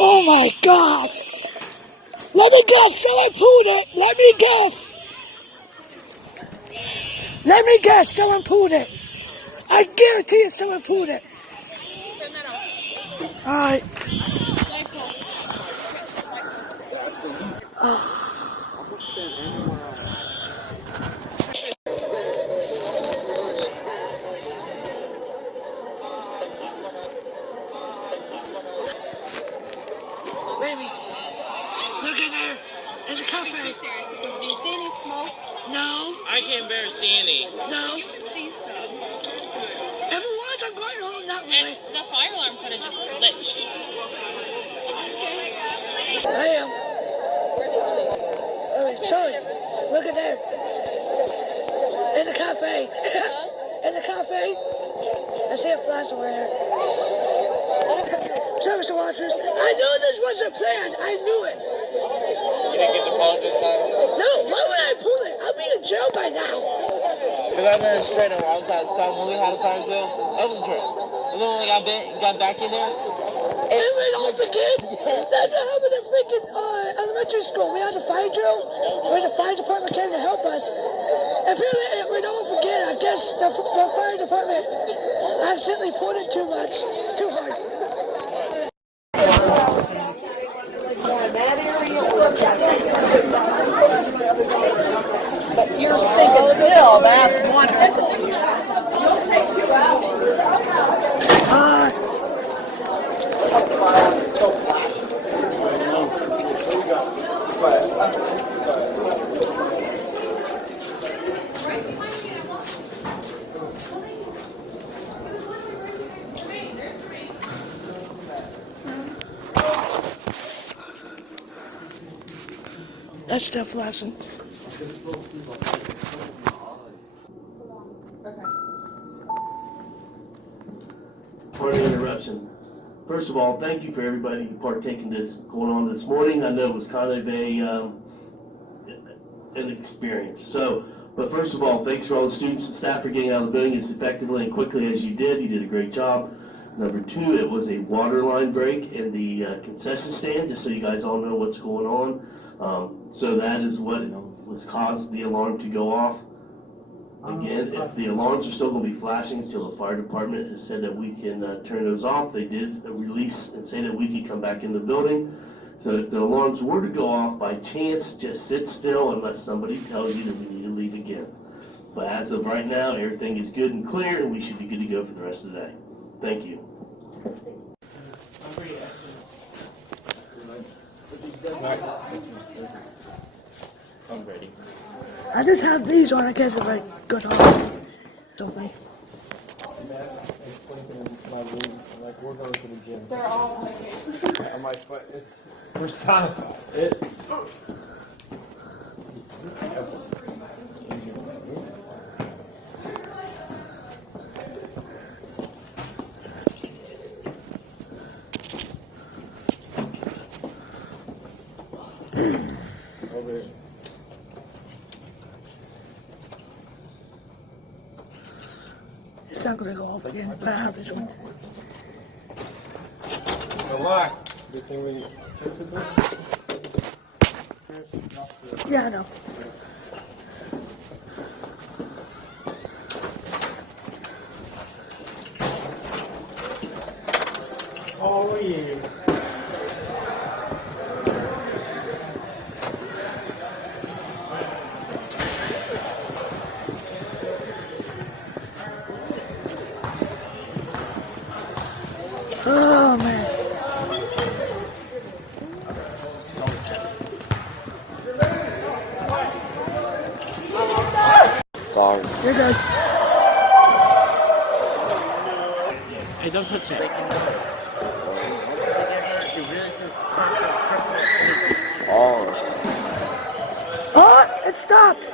Oh my God! Let me guess, someone pulled it! Let me guess! Let me guess, someone pulled it! I guarantee you someone pulled it! Turn that off. Alright. Baby, look in there! In the cafe! Be too serious because do you see any smoke? No. I can't bear see any. No. You can see some. If it was, I'm going home that And way. the fire alarm could have just glitched. I am. Sorry, look at there. In the cafe. In the cafe. I see a flash over there. So, Mr. Waters, I knew this wasn't planned. I knew it. You didn't get the call this time? No, why would I pull it? I'll be in jail by now. Because I ran straight on. I was outside when we had a fire drill. That was a drill. And then when I got back in there, it went off again. That's what happened at freaking elementary school. We had a fire drill where the fire department came to help us. And apparently it went off again. I guess the fire department accidentally pulled it too much, too hard. But you're thinking, Bill, that's wonderful. You'll take 2 hours. That's still flashing. For an interruption. First of all, thank you for everybody who partaking in this going on this morning. I know it was kind of an experience. But first of all, thanks for all the students and staff for getting out of the building as effectively and quickly as you did. You did a great job. Number 2, it was a water line break in the concession stand, just so you guys all know what's going on. So that is what was caused the alarm to go off. Again, if the alarms are still going to be flashing until the fire department has said that we can turn those off, they did release and say that we can come back in the building. So if the alarms were to go off by chance, just sit still unless somebody tells you that we need to leave again. But as of right now, everything is good and clear, and we should be good to go for the rest of the day. Thank you. I'm ready. I just have these on, I guess, if I go to home. Something. Like, we're going to the gym. They're all I'm like, but we're stopping. Over. It's not going to go off again, but I have this one. A lot. Good thing we fixed it. Yeah, I know. Oh, yeah. Oh, man. Sorry. You're good. Hey, don't touch that. Oh, it stopped.